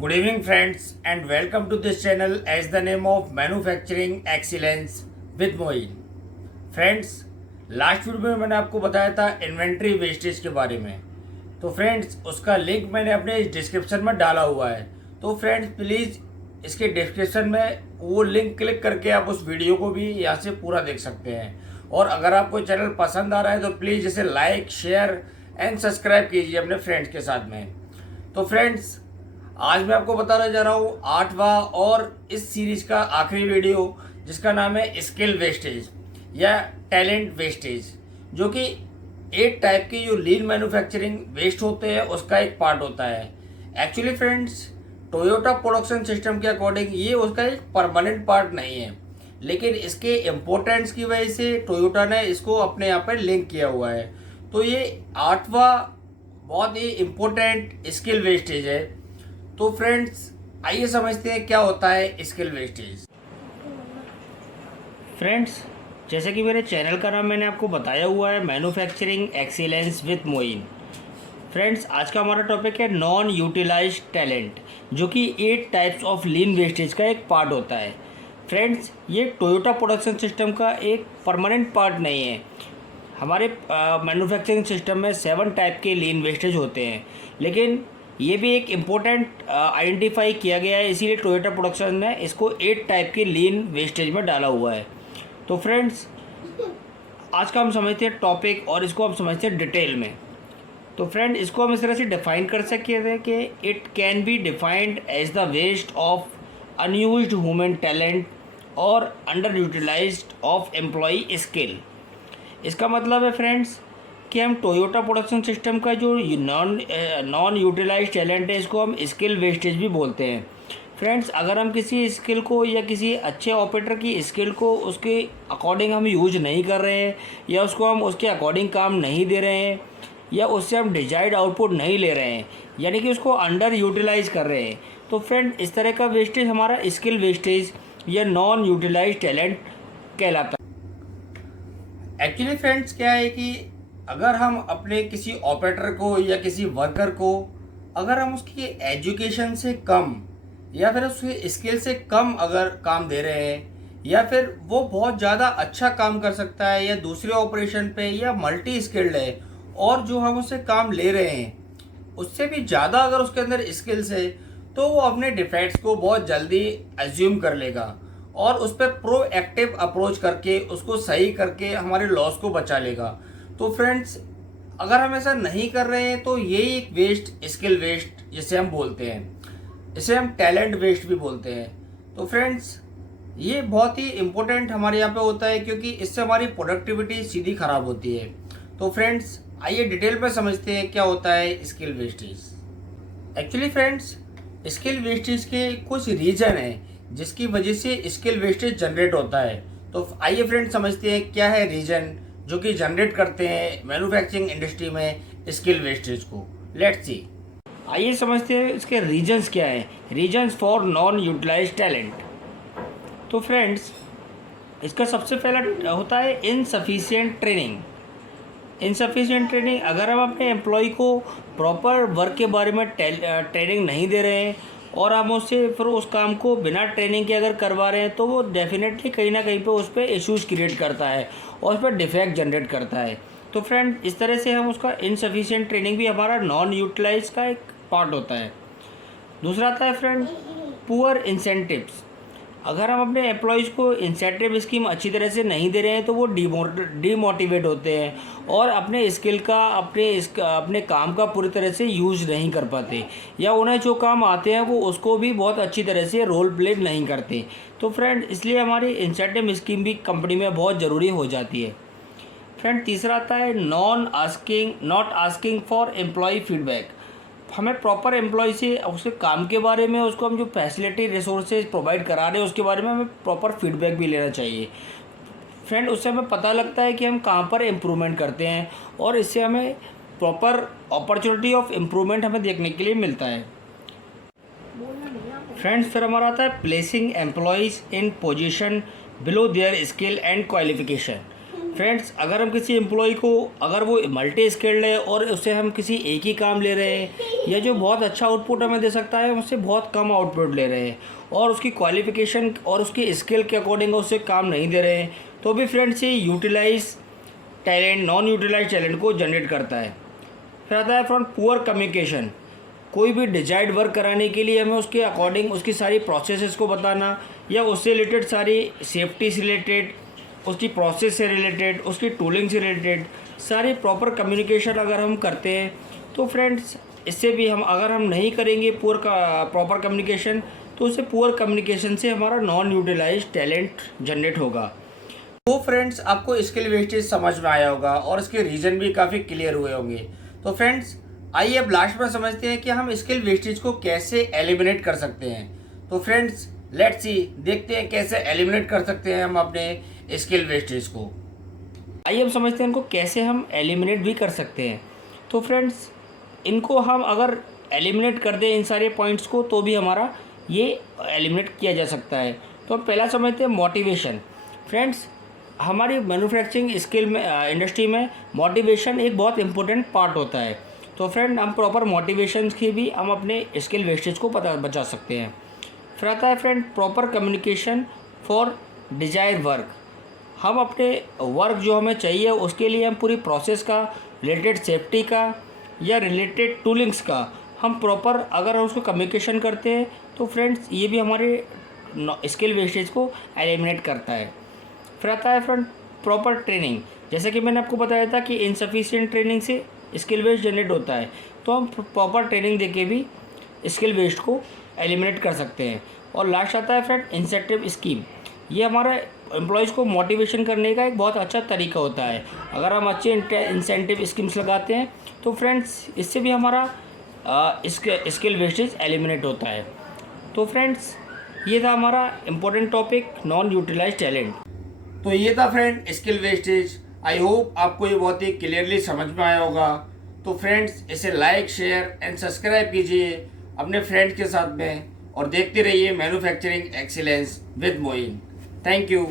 Good evening, friends, and welcome to this channel as the name of Manufacturing Excellence with Moin. Friends, last video में मैंने आपको बताया था inventory wastage के बारे में। तो फ्रेंड्स, उसका लिंक मैंने अपने डिस्क्रिप्शन में डाला हुआ है। तो फ्रेंड्स, प्लीज़ इसके डिस्क्रिप्शन में वो लिंक क्लिक करके आप उस वीडियो को भी यहाँ से पूरा देख सकते हैं। और अगर आपको चैनल पसंद आ रहा है तो प्लीज़ इसे लाइक, शेयर एंड सब्सक्राइब कीजिए अपने फ्रेंड्स के साथ में। तो फ्रेंड्स, आज मैं आपको बताने जा रहा हूँ 8वां और इस सीरीज का आखिरी वीडियो, जिसका नाम है स्किल वेस्टेज या टैलेंट वेस्टेज, जो कि 8 टाइप की जो लीन मैन्युफैक्चरिंग वेस्ट होते हैं उसका एक पार्ट होता है। Actually friends, Toyota production system के अकॉर्डिंग ये उसका एक परमानेंट पार्ट नहीं है, लेकिन इसके इम्पोर्टेंस की वजह से टोयोटा ने इसको अपने यहाँ पर लिंक किया हुआ है। तो ये 8वां बहुत ही इम्पोर्टेंट स्किल वेस्टेज है। तो फ्रेंड्स, आइए समझते हैं क्या होता है स्किल वेस्टेज। फ्रेंड्स, जैसे कि मेरे चैनल का नाम मैंने आपको बताया हुआ है, manufacturing excellence with Moin. Friends, आज का हमारा टॉपिक है नॉन यूटिलाइज्ड टैलेंट, जो कि 8 टाइप्स ऑफ लीन वेस्टेज का एक पार्ट होता है। फ्रेंड्स, ये टोयोटा प्रोडक्शन सिस्टम का एक परमानेंट पार्ट नहीं है। हमारे मैन्युफैक्चरिंग सिस्टम में 7 टाइप के लीन वेस्टेज होते हैं, लेकिन ये भी एक इम्पोर्टेंट आइडेंटिफाई किया गया है, इसीलिए टोयोटा प्रोडक्शन ने इसको 8 टाइप के लीन वेस्टेज में डाला हुआ है। तो फ्रेंड्स, आज का हम समझते हैं टॉपिक और इसको हम समझते हैं डिटेल में। तो फ्रेंड, इसको हम इस तरह से डिफाइन कर सकते हैं कि it can be defined as the waste of unused human talent और underutilized of employee skill. इसका मतलब है फ्रेंड्स कि हम टोयोटा प्रोडक्शन सिस्टम का जो नॉन यूटिलाइज टैलेंट है, इसको हम स्किल वेस्टेज भी बोलते हैं। फ्रेंड्स, अगर हम किसी स्किल को या किसी अच्छे ऑपरेटर की स्किल को उसके अकॉर्डिंग हम यूज नहीं कर रहे हैं, या उसको हम उसके अकॉर्डिंग काम नहीं दे रहे हैं, या उससे हम डिजायर्ड आउटपुट नहीं ले रहे हैं, यानी कि उसको अंडर यूटिलाइज कर रहे हैं, तो फ्रेंड इस तरह का वेस्टेज हमारा स्किल वेस्टेज या नॉन यूटिलाइज टैलेंट कहलाता है। एक्चुअली फ्रेंड्स, क्या है कि अगर हम अपने किसी ऑपरेटर को या किसी वर्कर को, अगर हम उसकी एजुकेशन से कम या फिर उसकी स्किल से कम अगर काम दे रहे हैं, या फिर वो बहुत ज़्यादा अच्छा काम कर सकता है या दूसरे ऑपरेशन पे या मल्टी स्किल्ड है, और जो हम उससे काम ले रहे हैं उससे भी ज़्यादा अगर उसके अंदर स्किल्स है, तो वो अपने डिफेक्ट्स को बहुत जल्दी एज्यूम कर लेगा और उस पर प्रोएक्टिव अप्रोच करके उसको सही करके हमारे लॉस को बचा लेगा। तो फ्रेंड्स, अगर हम ऐसा नहीं कर रहे हैं तो यही एक वेस्ट, स्किल वेस्ट जिसे हम बोलते हैं, इसे हम टैलेंट वेस्ट भी बोलते हैं। तो फ्रेंड्स, ये बहुत ही इम्पोर्टेंट हमारे यहाँ पे होता है, क्योंकि इससे हमारी प्रोडक्टिविटी सीधी खराब होती है। तो फ्रेंड्स, आइए डिटेल में समझते हैं क्या होता है skill wastage. Actually friends, skill wastage के कुछ रीजन हैं जिसकी वजह से स्किल वेस्टेज जनरेट होता है। तो आइए फ्रेंड्स समझते हैं क्या है रीजन जो कि जनरेट करते हैं मैन्युफैक्चरिंग इंडस्ट्री में स्किल वेस्टेज को। लेट्स सी, आइए समझते हैं इसके रीजंस क्या हैं, reasons for non utilised talent. तो फ्रेंड्स, इसका सबसे पहला होता है इनसफिशिएंट ट्रेनिंग। इनसफिशिएंट ट्रेनिंग, अगर हम अपने एम्प्लॉय को प्रॉपर वर्क के बारे में ट्रेनिंग नहीं दे रहे हैं और हम उससे फिर उस काम को बिना ट्रेनिंग के अगर करवा रहे हैं, तो वो डेफिनेटली कहीं ना कहीं पे उस पर इश्यूज़ क्रिएट करता है और उस पर डिफेक्ट जनरेट करता है। तो फ्रेंड, इस तरह से हम उसका इनसफिशिएंट ट्रेनिंग भी हमारा नॉन यूटिलाइज का एक पार्ट होता है। दूसरा आता है फ्रेंड पुअर इंसेंटिव्स। अगर हम अपने एम्प्लॉयज़ को इंसेंटिव स्कीम अच्छी तरह से नहीं दे रहे हैं, तो वो डीमोटिवेट होते हैं और अपने स्किल का, अपने काम का पूरी तरह से यूज नहीं कर पाते, या उन्हें जो काम आते हैं वो उसको भी बहुत अच्छी तरह से रोल प्ले नहीं करते। तो फ्रेंड, इसलिए हमारी इंसेंटिव स्कीम भी कंपनी में बहुत ज़रूरी हो जाती है। फ्रेंड, तीसरा आता है not asking for employ feedback. हमें प्रॉपर एम्प्लॉय से उसके काम के बारे में, उसको हम जो फैसिलिटी रिसोर्सेज प्रोवाइड करा रहे हैं उसके बारे में हमें प्रॉपर फीडबैक भी लेना चाहिए। फ्रेंड, उससे हमें पता लगता है कि हम कहाँ पर इम्प्रूवमेंट करते हैं, और इससे हमें प्रॉपर अपॉर्चुनिटी ऑफ इम्प्रूवमेंट हमें देखने के लिए मिलता है। फ्रेंड्स, फिर हमारा आता है placing employees in position below their skill and qualification. Friends, अगर हम किसी एम्प्लॉय को, अगर वो मल्टी स्किल्ड है और उससे हम किसी एक ही काम ले रहे हैं या जो बहुत अच्छा आउटपुट हमें दे सकता है, उससे बहुत कम आउटपुट ले रहे हैं और उसकी क्वालिफिकेशन और उसकी स्किल के अकॉर्डिंग उससे काम नहीं दे रहे हैं, तो भी फ्रेंड्स ये utilise talent, non utilise talent को जनरेट करता है। फिर आता है फ्रॉम पुअर कम्युनिकेशन। कोई भी डिजायर्ड वर्क कराने के लिए हमें उसके अकॉर्डिंग उसकी सारी प्रोसेसेस को बताना या उससे रिलेटेड सारी सेफ्टी से रिलेटेड, उसकी प्रोसेस से रिलेटेड, उसकी टूलिंग से रिलेटेड सारी प्रॉपर कम्युनिकेशन अगर हम करते हैं तो फ्रेंड्स इससे भी हम, अगर हम नहीं करेंगे प्रॉपर कम्युनिकेशन, तो उससे पुअर कम्युनिकेशन से हमारा नॉन यूटिलाइज टैलेंट जनरेट होगा। तो फ्रेंड्स, आपको स्किल वेस्टेज समझ में आया होगा और इसके रीज़न भी काफ़ी क्लियर हुए होंगे। तो फ्रेंड्स, आइए अब लास्ट में समझते हैं कि हम स्किल वेस्टेज को कैसे एलिमिनेट कर सकते हैं। तो फ्रेंड्स, लेट्स सी, देखते हैं कैसे एलिमिनेट कर सकते हैं हम अपने स्किल वेस्टेज को। आइए अब समझते हैं इनको कैसे हम एलिमिनेट भी कर सकते हैं। तो फ्रेंड्स, इनको हम अगर एलिमिनेट कर दें इन सारे पॉइंट्स को, तो भी हमारा ये एलिमिनेट किया जा सकता है। तो हम पहला समझते हैं मोटिवेशन। फ्रेंड्स, हमारी मैन्युफैक्चरिंग स्किल में इंडस्ट्री में मोटिवेशन एक बहुत इंपॉर्टेंट पार्ट होता है। तो फ्रेंड, हम प्रॉपर मोटिवेशन की भी हम अपने स्किल वेस्टेज को बचा सकते हैं। फिर आता है friend proper communication for Dzire work. हम अपने वर्क जो हमें चाहिए उसके लिए हम पूरी प्रोसेस का, रिलेटेड सेफ्टी का या रिलेटेड टूलिंग्स का हम प्रॉपर अगर हम उसको कम्युनिकेशन करते हैं, तो फ्रेंड्स ये भी हमारे स्किल वेस्टेज को एलिमिनेट करता है। फिर आता है फ्रेंड प्रॉपर ट्रेनिंग। जैसे कि मैंने आपको बताया था कि इनसफिशिएंट ट्रेनिंग से स्किल वेस्ट जनरेट होता है, तो हम प्रॉपर ट्रेनिंग देके भी स्किल वेस्ट को एलिमिनेट कर सकते हैं। और लास्ट आता है फ्रेंड इंसेंटिव स्कीम। ये हमारा एम्प्लॉयज़ को मोटिवेशन करने का एक बहुत अच्छा तरीका होता है। अगर हम अच्छे इंसेंटिव स्कीम्स लगाते हैं तो फ्रेंड्स इससे भी हमारा स्किल वेस्टेज एलिमिनेट होता है। तो फ्रेंड्स, ये था हमारा important topic, non utilise talent. तो ये था friend skill wastage. I hope आपको ये बहुत ही क्लियरली समझ में आया होगा। तो फ्रेंड्स, इसे लाइक, शेयर एंड सब्सक्राइब कीजिए अपने फ्रेंड्स के साथ में और देखते रहिए manufacturing excellence with Moin. Thank you.